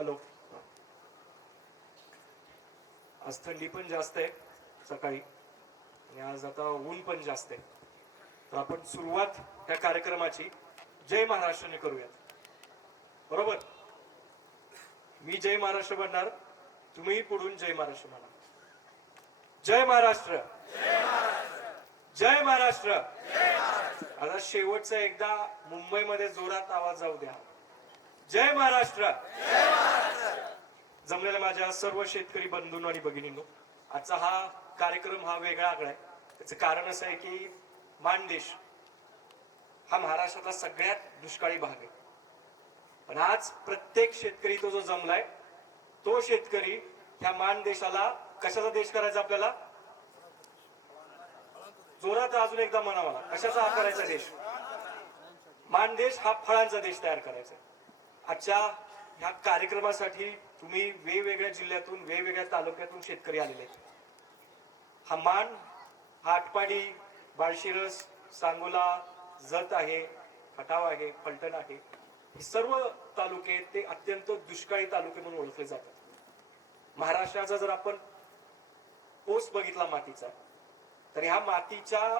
Hello. आज थंडी पण जास्त आहे सकाळी आणि आज आता ऊन पण जास्त आहे. तर आपण सुरुवात त्या कार्यक्रमाची जय महाराष्ट्राने करूयात. बरोबर. मी जय महाराष्ट्र म्हणणार, तुम्ही पुढून जय महाराष्ट्र म्हणा. जय महाराष्ट्र, जय महाराष्ट्र. आता शेवटचा एकदा मुंबईमध्ये जोरात आवाज जाऊ द्या. जय महाराष्ट्र. जमलेल्या माझ्या सर्व शेतकरी बंधूंनो आणि भगिनींनो, आजचा हा कार्यक्रम हा वेगळा आगळा आहे. त्याचं कारण असं आहे की मानदेश हा महाराष्ट्रातला सगळ्यात दुष्काळी भाग आहे. पण आज प्रत्येक शेतकरी तो जो जमलाय, तो शेतकरी ह्या मानदेशाला कशाचा देश करायचा आपल्याला? जोरात अजून एकदा म्हणा मला, कशाचा हा करायचा देश? मानदेश हा फळांचा देश तयार करायचा. आजच्या ह्या कार्यक्रमासाठी तुम्ही वेगवेगळ्या जिल्ह्यातून वेगवेगळ्या तालुक्यातून शेतकरी आलेले आहेत. हा मान, हा आटपाडी, बाळशिरस, सांगोला, जत आहे, खटाव आहे, फलटण आहे, हे सर्व तालुके ते अत्यंत दुष्काळी तालुके म्हणून ओळखले जातात. महाराष्ट्राचा जर आपण पोस बघितला मातीचा, तर ह्या मातीच्या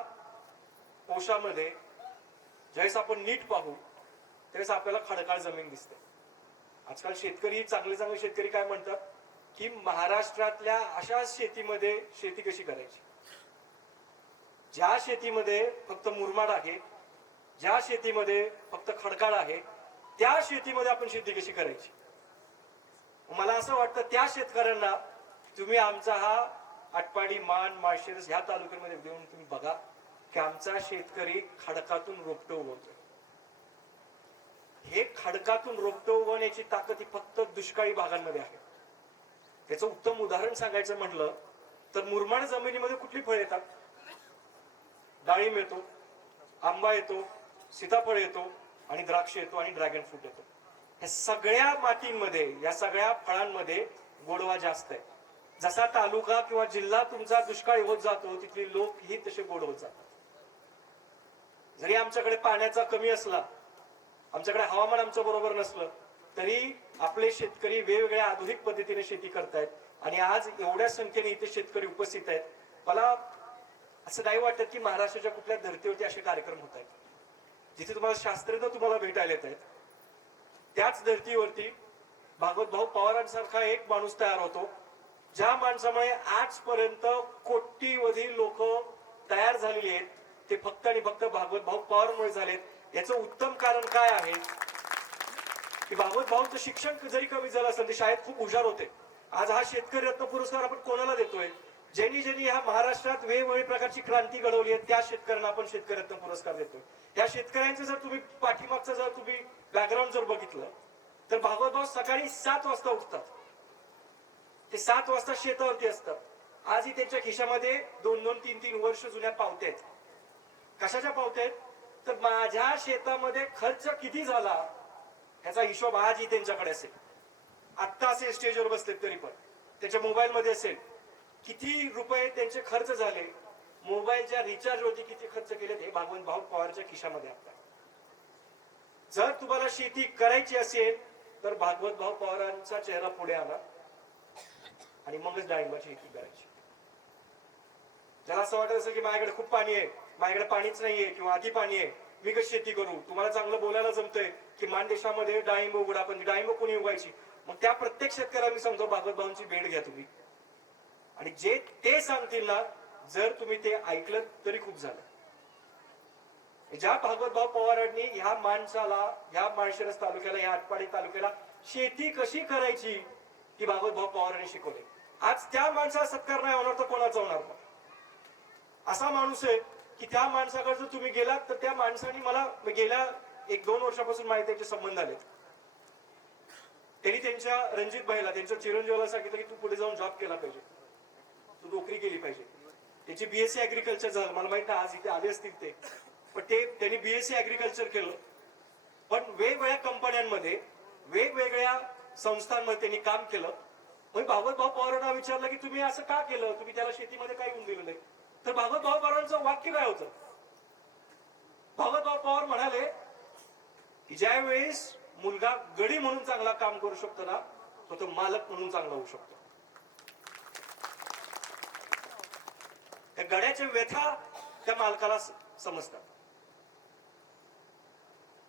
पोषामध्ये ज्यावेळेस आपण नीट पाहू त्यावेळेस आपल्याला खडकाळ जमीन दिसते. आजकाल शेतकरी, चांगले चांगले शेतकरी काय म्हणतात की महाराष्ट्रातल्या अशा शेतीमध्ये शेती कशी करायची, ज्या शेतीमध्ये फक्त मुरमाड आहे, ज्या शेतीमध्ये फक्त खडकाळ आहे, त्या शेतीमध्ये आपण शेती कशी करायची. मला असं वाटतं त्या शेतकऱ्यांना तुम्ही आमचा हा आटपाडी, मान, माळशिरस ह्या तालुक्यामध्ये देऊन तुम्ही बघा की आमचा शेतकरी खडकातून रोपटं उगवतोय. हे खडकातून रोपटं उगवण्याची ताकद ही फक्त दुष्काळी भागांमध्ये आहे. त्याचं उत्तम उदाहरण सांगायचं म्हटलं तर मुरमाड जमिनीमध्ये कुठली फळं येतात? डाळिंब येतो, आंबा येतो, सीताफळ येतो आणि द्राक्ष येतो आणि ड्रॅगन फ्रूट येतो. या सगळ्या मातींमध्ये, या सगळ्या फळांमध्ये गोडवा जास्त आहे. जसा तालुका किंवा जिल्हा तुमचा दुष्काळी होत जातो, तिथली लोक ही तसे गोड होत जातात. जरी आमच्याकडे पाण्याचा कमी असला, आमच्याकडे हवामान आमचं बरोबर नसलं, तरी आपले शेतकरी वेगवेगळ्या आधुनिक पद्धतीने शेती करतायत आणि आज एवढ्या संख्येने इथे शेतकरी उपस्थित आहेत. मला असं नाही वाटत की महाराष्ट्राच्या कुठल्या धर्तीवरती असे कार्यक्रम होत आहेत जिथे तुम्हाला शास्त्रज्ञ तुम्हाला भेटायला येत आहेत. त्याच धर्तीवरती भागवत भाऊ पवारांसारखा एक माणूस तयार होतो, ज्या माणसामुळे आजपर्यंत कोट्यवधी लोक तयार झालेली आहेत, ते फक्त आणि फक्त भागवत भाऊ पवारमुळे झालेत. याचं उत्तम कारण काय आहे की भागवत भाऊंचं शिक्षण जरी कमी झालं असेल, ते शाळेत खूप हुशार होते. आज हा शेतकरी रत्न पुरस्कार आपण कोणाला देतोय? ज्यांनी ज्यांनी ह्या महाराष्ट्रात वेगवेगळ्या प्रकारची क्रांती घडवली आहे, त्या शेतकऱ्यांना आपण शेतकरी रत्न पुरस्कार देतोय. या शेतकऱ्यांचं जर तुम्ही पाठीमागचं जर तुम्ही बॅकग्राऊंड जर बघितलं तर भागवत भाऊ सकाळी 7 वाजता उठतात, ते 7 वाजता शेतावरती असतात. आजही त्यांच्या खिशामध्ये 2-2, 3-3 वर्ष जुन्या पावत्या आहेत. कशाच्या पावत्या आहेत? तर माझ्या शेतामध्ये खर्च किती झाला ह्याचा हिशोब आजही त्यांच्याकडे असेल. आत्ता असे स्टेजवर बसले तरी पण त्याच्या मोबाईल मध्ये असेल किती रुपये त्यांचे खर्च झाले, मोबाईलच्या रिचार्ज वरती किती खर्च केले, हे भागवत भाऊ पवारच्या खिशामध्ये असतात. जर तुम्हाला शेती करायची असेल तर भागवत भाऊ पवारांचा चेहरा पुढे आला आणि मगच डाळिंबाची शेती करायची. ज्याला असं वाटत असेल की माझ्याकडे खूप पाणी आहे, माझ्याकडे पाणीच नाहीये किंवा आधी पाणी आहे, मी कशी शेती करू? तुम्हाला चांगलं बोलायला जमतंय की मानदेशामध्ये डाळिंब उघडा, पण डाळिंब कोणी उगायची? मग त्या प्रत्येक शेतकऱ्याला मी सांगतो, भागवत भाऊंची भेट घ्या तुम्ही, आणि जे ते सांगतील ना, जर तुम्ही ते ऐकलं तरी खूप झालं. ज्या भागवत भाऊ पवारांनी ह्या माणसाला, ह्या माळशिरस तालुक्याला, ह्या आटपाडी तालुक्याला शेती कशी करायची ती भागवत भाऊ पवारांनी शिकवले. आज त्या माणसाला सत्कार नाही होणार तर कोणाचा होणार? असा माणूस आहे की त्या माणसाकडे जर तुम्ही गेलात तर त्या माणसाने, मला गेल्या 1-2 वर्षापासून माहिती त्यांचे संबंध आले. त्यांनी त्यांच्या रणजित भाईला, त्यांच्या चिरंजीवाला सांगितलं की तू पुढे जाऊन जॉब केला पाहिजे, तू नोकरी केली पाहिजे. त्याची बीएससी ऍग्रिकल्चर झालं, मला माहित नाही आज इथे आले असतील ते, पण ते त्यांनी बीएससी ऍग्रिकल्चर केलं. पण वेगवेगळ्या कंपन्यांमध्ये, वेगवेगळ्या संस्थांमध्ये त्यांनी काम केलं. मग भागवत भाऊ पवारांना विचारलं की तुम्ही असं का केलं, तुम्ही त्याला शेतीमध्ये काय होऊन दिलं नाही? तर भागवत भाऊ पवारांचं वाक्य काय होतं? भागवत भाऊ पवार म्हणाले की ज्या वेळेस मुलगा गडी म्हणून चांगला काम करू शकतो ना, तो मालक म्हणून चांगला होऊ शकतो. त्या गड्याच्या व्यथा त्या मालकाला समजतात.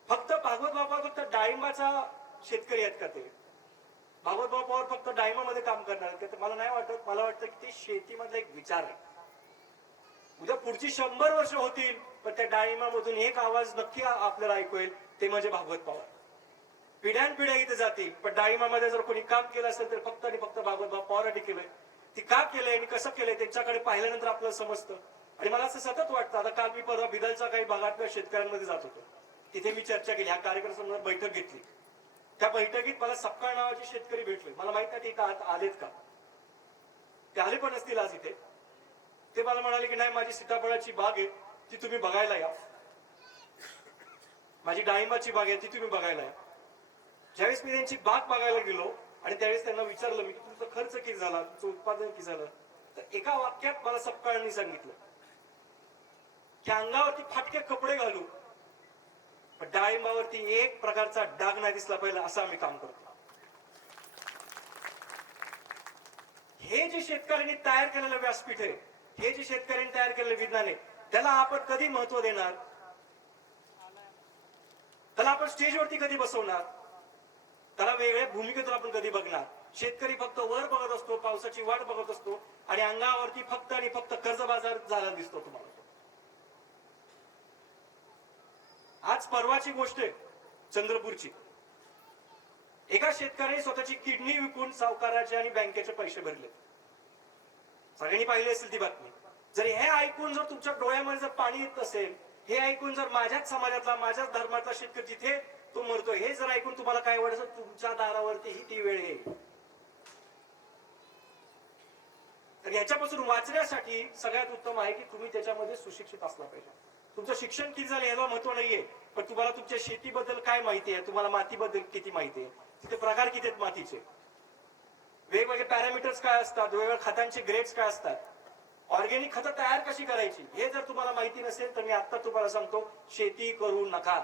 फक्त भागवत बाबा फक्त डाळिंबाचा शेतकरी आहेत का ते? भागवत बाबावर फक्त डाळिंबामध्ये काम करणार आहेत? मला नाही वाटत. मला वाटतं की ते शेतीमधला एक विचार आहे. उद्या पुढची 100 वर्ष होतील पण त्या डाळिंबामधून एक आवाज नक्की आपल्याला ऐकू येईल, ते म्हणजे भागवत पवार. पिढ्यानपिढ्या इथे जातील पण डाळिंबामध्ये जर कोणी काम केलं असेल तर फक्त आणि फक्त भागवत पवारांनी केलंय. ती का केलंय आणि कसं केलंय त्यांच्याकडे पाहिल्यानंतर आपल्याला समजतं. आणि मला असं सतत वाटतं, आता काल मी परवा बिदलच्या काही भागातल्या शेतकऱ्यांमध्ये जात होतो, तिथे मी चर्चा केली, ह्या कार्यक्रमासंदर्भात बैठक घेतली. त्या बैठकीत मला सपकाळ नावाचे शेतकरी भेटले. मला माहित नाही ते इथं आलेत का, ते आले पण असतील आज इथे. ते मला म्हणाले की नाही, माझी सीताफळाची बाग आहे ती तुम्ही बघायला या, माझी डाळिंबाची बाग आहे ती तुम्ही बघायला या. ज्यावेळेस मी त्यांची बाग बघायला गेलो आणि त्यावेळेस त्यांना विचारलं मी, तुमचा खर्च किती झाला, तुमचं उत्पादन किती झालं, तर एका वाक्यात मला सपकाळांनी सांगितलं की अंगावरती फाटके कपडे घालू पण डाळिंबावरती एक प्रकारचा डाग नाही दिसला पाहिजे असं आम्ही काम करतो. हे जे शेतकऱ्यांनी तयार केलेलं व्यासपीठ आहे, हे जे शेतकऱ्यांनी तयार केलेलं विज्ञान आहे, त्याला आपण कधी महत्व देणार? त्याला आपण स्टेजवरती कधी बसवणार? त्याला वेगळ्या भूमिकेतून आपण कधी बघणार? शेतकरी फक्त वर बघत असतो, पावसाची वाट बघत असतो आणि अंगावरती फक्त आणि फक्त कर्जबाजार झाला दिसतो तुम्हाला. आज परवाची गोष्ट आहे चंद्रपूरची. एका शेतकऱ्याने स्वतःची किडनी विकून सावकाराचे आणि बँकेचे पैसे भरले. सगळ्यांनी पाहिली असेल ती बातमी. जर हे ऐकून जर तुमच्या डोळ्यामध्ये जर पाणी येत असेल, हे ऐकून जर माझ्याच समाजातला माझ्याच धर्मातला शेतकरी जिथे तो मरतोय हे जर ऐकून तुम्हाला काय वाटत, तुमच्या दारावरती ही ती वेळ येईल. तर याच्यापासून वाचण्यासाठी सगळ्यात उत्तम आहे की तुम्ही त्याच्यामध्ये सुशिक्षित असला पाहिजे. तुमचं शिक्षण किती झालं याला महत्व नाहीये, पण तुम्हाला तुमच्या शेतीबद्दल काय माहिती आहे, तुम्हाला मातीबद्दल किती माहिती आहे, तिथे प्रकार किती आहेत मातीचे, वेगवेगळे पॅरामीटर्स काय असतात, वेगवेगळ्या खतांचे ग्रेड्स काय असतात, ऑर्गेनिक खतं तयार कशी करायची, हे जर तुम्हाला माहिती नसेल तर मी आता तुम्हाला सांगतो, शेती करू नका.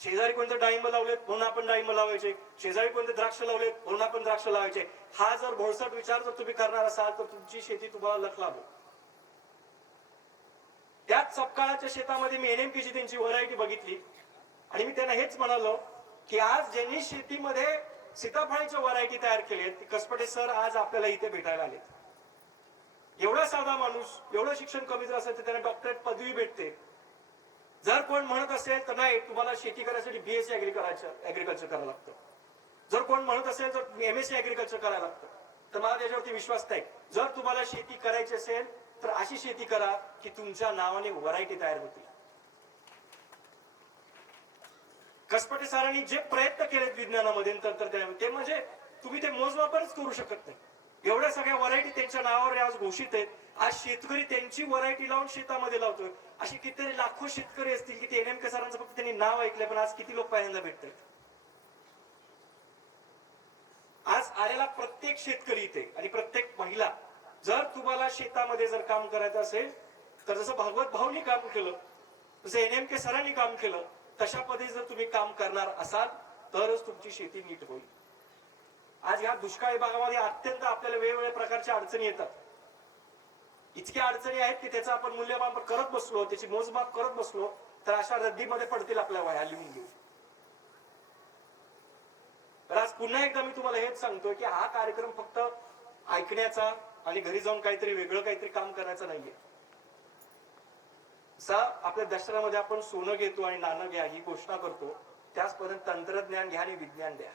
शेजारी कोणते डाळिंब लावलेत म्हणून आपण डाळिंब लावायचे, शेजारी कोणते द्राक्ष लावलेत म्हणून आपण द्राक्ष लावायचे, हा जर भोळसट विचार जर तुम्ही करणार असाल तर तुमची शेती तुम्हाला लख लागेल. त्याच सपकाळाच्या शेतामध्ये मी NMKची त्यांची व्हरायटी बघितली आणि मी त्यांना हेच म्हणालो की आज ज्यांनी शेतीमध्ये सीताफळाच्या व्हरायटी तयार केली, कसपटे सर आज आपल्याला इथे भेटायला आले. एवढा साधा माणूस, एवढं शिक्षण कमी जर असेल तर त्यांना डॉक्टरेट पदवी भेटते. जर कोण म्हणत असेल तर नाही तुम्हाला शेती करायसाठी BSc ऍग्रिकल्चर करावं लागतं, जर कोण म्हणत असेल तर MSc ऍग्रिकल्चर करायला लागतं, तर मला त्याच्यावरती विश्वास नाही. जर तुम्हाला शेती करायची असेल तर अशी शेती करा की तुमच्या नावाने व्हरायटी तयार होतील. कसपटे सरांनी जे प्रयत्न केलेत विज्ञानामध्ये तंत्रज्ञानामध्ये, ते म्हणजे तुम्ही ते मोजमापच करू शकत नाही. एवढ्या सगळ्या व्हरायटी त्यांच्या नावावर आज घोषित आहेत. आज शेतकरी त्यांची व्हरायटी लावून शेतामध्ये लावतोय. अशी कितीतरी लाखो शेतकरी असतील की ते NMK सरांचं फक्त त्यांनी नाव ऐकलंय, पण आज किती लोक पहिल्यांदा भेटतात. आज आलेला प्रत्येक शेतकरी इथे आणि प्रत्येक महिला, जर तुम्हाला शेतामध्ये जर काम करायचं असेल तर जसं भागवत भाऊंनी काम केलं, जसं NMK सरांनी काम केलं, तशा पद्धतीने जर तुम्ही काम करणार असाल तरच तुमची शेती नीट होईल. आज ह्या दुष्काळी भागामध्ये अत्यंत आपल्याला वेगवेगळ्या प्रकारच्या अडचणी येतात. इतक्या अडचणी आहेत की त्याचं आपण मूल्यमापन करत बसलो, त्याची मोजमाप करत बसलो तर अशा रद्दीमध्ये पडतील आपल्या वह्या लिहून घेऊ. तर आज पुन्हा एकदा मी तुम्हाला हेच सांगतोय की हा कार्यक्रम फक्त ऐकण्याचा आणि घरी जाऊन काहीतरी वेगळं काहीतरी काम करायचं नाहीये. आपल्या दसऱ्यामध्ये आपण सोनं घेतो आणि नाणं घ्या ही घोषणा करतो, त्याचपर्यंत तंत्रज्ञान घ्या आणि विज्ञान द्या.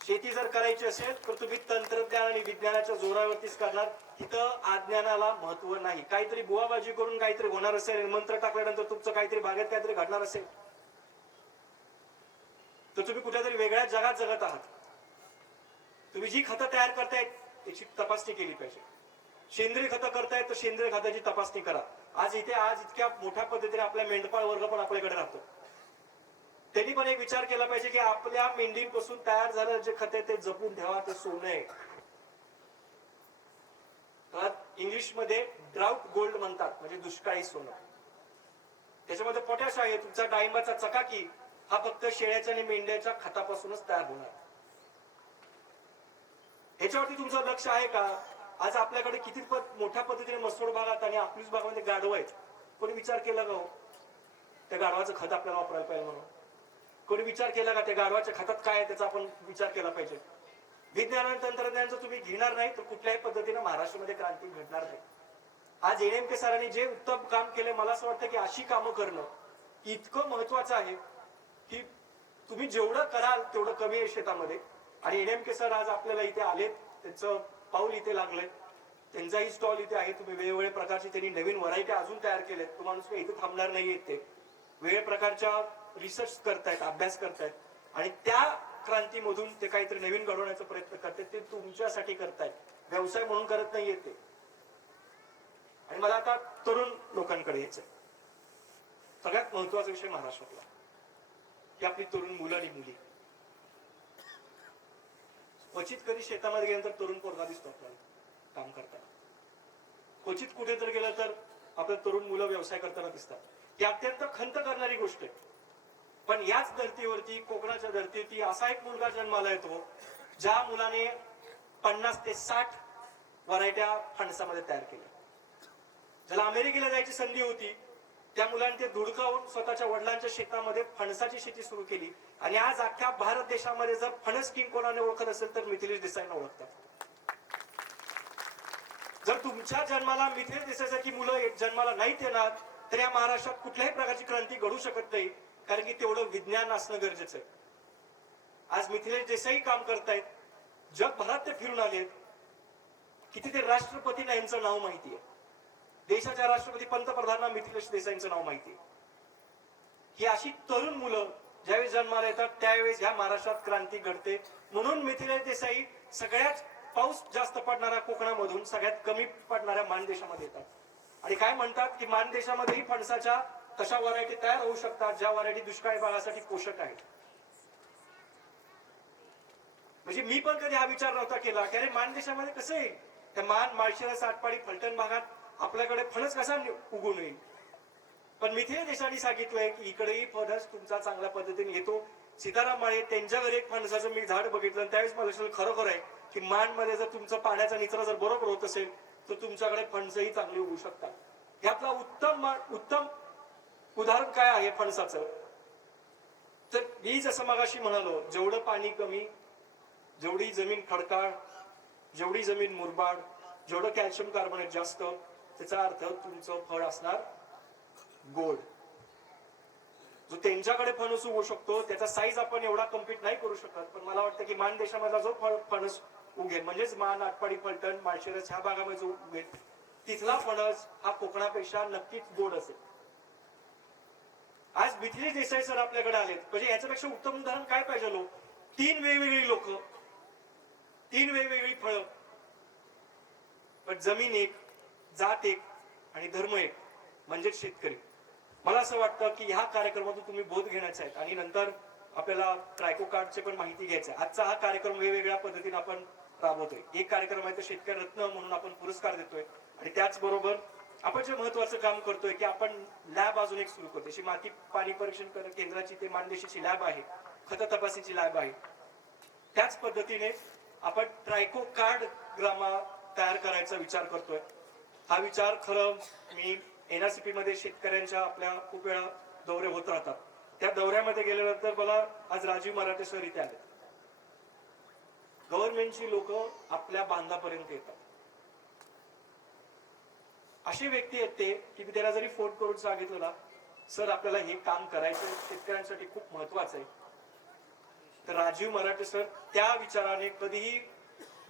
शेती जर करायची असेल तर तुम्ही तंत्रज्ञान आणि विज्ञानाच्या जोरावरतीच करणार. तिथं अज्ञानाला महत्व नाही. काहीतरी बुवाबाजी करून काहीतरी होणार असेल, मंत्र टाकल्यानंतर तुमचं काहीतरी बागेत काहीतरी घडणार असेल तर तुम्ही कुठेतरी वेगळ्या जगात जगत आहात. तुम्ही जी खतं तयार करतायत त्याची तपासणी केली पाहिजे. सेंद्रिय खतं करतायत तर सेंद्रिय खताची तपासणी करा. आज इतक्या मोठ्या पद्धतीने आपला मेंढपाळ वर्ग पण आपल्याकडे राहतो. त्यांनी पण एक विचार केला पाहिजे की आपल्या मेंढींपासून तयार झालेलं जे खत आहे ते जपून ठेवा, ते सोनं आहे. इंग्लिश मध्ये ड्राउट गोल्ड म्हणतात, म्हणजे दुष्काळी सोनं. त्याच्यामध्ये पोटॅश आहे. तुमचा डाळिंबाचा चकाकी हा फक्त शेळ्याच्या आणि मेंढ्याच्या खतापासूनच तयार होणार. याच्यावरती तुमचं लक्ष आहे का? आज आपल्याकडे किती मोठ्या पद्धतीने मसोड भागात आणि अकलूज भागामध्ये गाढवं आहेत. कोणी विचार केला का हो त्या गाढवाचं खत आपल्याला वापरायला पाहिजे म्हणून? कोणी विचार केला का त्या गाढवाच्या खतात काय आहे त्याचा आपण विचार केला पाहिजे? विज्ञान आणि तंत्रज्ञान जर तुम्ही घेणार नाही तर कुठल्याही पद्धतीने महाराष्ट्रामध्ये क्रांती घडणार नाही. आज एनएमके सरांनी जे उत्तम काम केले, मला असं वाटतं की अशी कामं करणं इतकं महत्वाचं आहे की तुम्ही जेवढं कराल तेवढं कमी आहे शेतामध्ये. आणि एनएमके सर आज आपल्याला इथे आलेत, त्यांचं पाऊल इथे लागलंय, त्यांचाही स्टॉल इथे आहे. तुम्ही वेगवेगळ्या प्रकारची त्यांनी नवीन व्हरायटी अजून तयार केलेत. तो माणूस इथे थांबणार नाहीये, ते वेगवेगळ्या प्रकारच्या रिसर्च करतायत, अभ्यास करतायत आणि त्या क्रांतीमधून ते काहीतरी नवीन घडवण्याचा प्रयत्न करतात. ते तुमच्यासाठी करतायत, व्यवसाय म्हणून करत नाहीये ते. आणि मला आता तरुण लोकांकडे यायचंय. सगळ्यात महत्वाचा विषय महाराष्ट्रातला की आपली तरुण मुलं आणि मुली. क्वचित कधी शेतामध्ये गेल्यानंतर तरुण पोरगा दिसतो आपल्याला काम करताना, क्वचित कुठे तर गेलं तर आपल्या तरुण मुलं व्यवसाय करताना दिसतात. ही अत्यंत खंत करणारी गोष्ट आहे. पण याच धर्तीवरती, कोकणाच्या धर्तीवरती असा एक मुलगा जन्माला येतो ज्या मुलाने 50 ते 60 व्हरायट्या फणसामध्ये तयार केल्या. ज्याला अमेरिकेला जायची संधी होती त्या मुलाने ते धुडकावून स्वतःच्या वडिलांच्या शेतामध्ये फणसाची शेती सुरू केली. आणि आज अख्ख्या भारत देशामध्ये जर फणस किंग कोणाने ओळखत असेल तर मिथिलेश देसाईंना ओळखतात. जर तुमच्या जन्माला मिथिलेश देसाईसारखी मुलं जन्माला नाहीत येणार तर या महाराष्ट्रात कुठल्याही प्रकारची क्रांती घडू शकत नाही. कारण की तेवढं विज्ञान असणं गरजेचं आहे. आज मिथिलेश देसाई काम करतायत, जगभरात ते फिरून आलेत. किती ते राष्ट्रपतींना यांचं नाव माहिती आहे, देशाच्या राष्ट्रपती पंतप्रधानांना मिथिलेश देसाईंचं नाव माहिती आहे. ही अशी तरुण मुलं ज्यावेळेस जन्माला येतात त्यावेळेस ह्या महाराष्ट्रात क्रांती घडते. म्हणून मिथिलेश देसाई सगळ्यात पाऊस जास्त पडणाऱ्या कोकणामधून सगळ्यात कमी पडणाऱ्या मानदेशामध्ये येतात. आणि काय म्हणतात की मानदेशामध्येही फणसाच्या तशा व्हरायटी तयार होऊ शकतात ज्या व्हरायटी दुष्काळी भागासाठी पोषक आहेत. म्हणजे मी पण कधी हा विचार नव्हता केला की अरे मानदेशामध्ये कसं येईल, त्या मान, माळशिरस, आटपाडी, फलटण भागात आपल्याकडे फणस कसा उगवून येईल. पण मिथिलेश देसाईंनी सांगितलंय की इकडेही फणस तुमचा चांगल्या पद्धतीने येतो. सीताराम माळे त्यांच्या घरी एक फणसाचं मी झाड बघितलं, त्यावेळेस मला लक्षात खरोखर आहे की मानमध्ये जर तुमचा पाण्याचा निचरा जर बरोबर होत असेल तर तुमच्याकडे फणसही चांगली उगू शकतात. यातला उत्तम उदाहरण काय आहे फणसाचं, तर मी जसं मगाशी म्हणालो, जेवढं पाणी कमी, जेवढी जमीन खडकाळ, जेवढी जमीन मुरबाड, जेवढं कॅल्शियम कार्बोनेट जास्त, त्याचा अर्थ तुमचं फळ असणार गोड. जो त्यांच्याकडे फणस उगवू शकतो त्याचा साईज आपण एवढा कम्प्लीट नाही करू शकत. पण मला वाटतं की मान देशामधला जो फणस उगेल, म्हणजेच मान, आटपाडी, फलटण, माळशिरस ह्या भागामध्ये जो उगेल तिथला फणस हा कोकणापेक्षा नक्कीच गोड असेल. आज मिथिलेश देसाई सर आपल्याकडे आलेत, म्हणजे याच्यापेक्षा उत्तम उदाहरण काय पाहिजे? लोक 3 वेगवेगळी लोक, 3 वेगवेगळी फळं, पण जमीन एक, जात एक आणि धर्म एक, म्हणजेच शेतकरी. मला असं वाटतं की ह्या कार्यक्रमातून तुम्ही बोध घेण्याचे आहेत आणि नंतर आपल्याला ट्रायको कार्डचे पण माहिती घ्यायची आहे. आजचा हा कार्यक्रम वेगवेगळ्या पद्धतीने आपण राबवतोय. एक कार्यक्रम आहे तो शेतकरी रत्न म्हणून आपण पुरस्कार देतोय आणि त्याचबरोबर आपण जे महत्वाचं काम करतोय की आपण लॅब अजून एक सुरू करतोय. माती पाणी परीक्षण केंद्राची ते मानदेशीची लॅब आहे, खत तपासणीची लॅब आहे. त्याच पद्धतीने आपण ट्रायको कार्ड ग्रामा तयार करायचा विचार करतोय. हा विचार खरं मी एनआरसीपी मध्ये शेतकऱ्यांच्या आपल्या खूप वेळा दौरे होत राहतात. त्या दौऱ्यामध्ये गेल्यानंतर मला आज राजीव मराठे सर इथे आले. गव्हर्नमेंटची लोक आपल्या बांधापर्यंत येतात. अशी व्यक्ती आहेत ते की त्याला जरी फोन करून सांगितलं ना, सर आपल्याला हे काम करायचं शेतकऱ्यांसाठी खूप महत्वाचं आहे, तर राजीव मराठे सर त्या विचाराने कधीही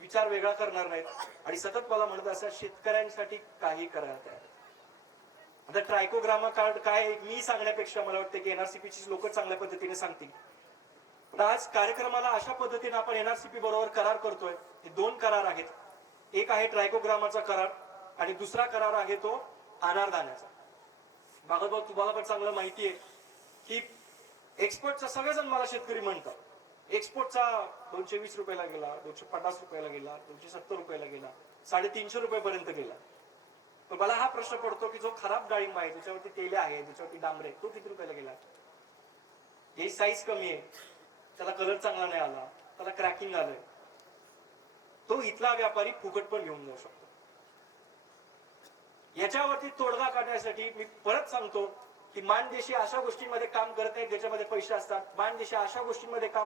विचार वेगळा करणार नाहीत आणि सतत मला म्हणत असतात शेतकऱ्यांसाठी काही करायला तयार. आता ट्रायकोग्रामा कार्ड काय मी सांगण्यापेक्षा मला वाटतं की एनआरसीपीची लोक चांगल्या पद्धतीने सांगतील. पण आज कार्यक्रमाला अशा पद्धतीने आपण एनआरसीपी बरोबर करार करतोय. हे 2 करार आहेत. एक आहे ट्रायकोग्रामाचा करार आणि दुसरा करार आहे तो अनारदाण्याचा. भागवत तुम्हाला पण चांगलं माहिती आहे की एक्सपोर्टचा सगळेजण मला शेतकरी म्हणतात. एक्सपोर्टचा 220 रुपयाला गेला, 250 रुपयाला गेला, 270 रुपयाला गेला, 350 रुपयापर्यंत गेला. पण मला हा प्रश्न पडतो की जो खराब डाळिंब आहे, ज्याच्यावरती तेले आहे, ज्याच्यावरती डांबरे, तो किती रुपयाला गेला? हे साईज कमी आहे, त्याला कलर चांगला नाही आला, त्याला क्रॅकिंग आलंय, तो इथला व्यापारी फुकट पण घेऊन जाऊ शकतो. याच्यावरती तोडगा काढण्यासाठी मी परत सांगतो की माणदेशी अशा गोष्टींमध्ये काम करत नाही ज्याच्यामध्ये पैसे असतात. माणदेशी अशा गोष्टींमध्ये काम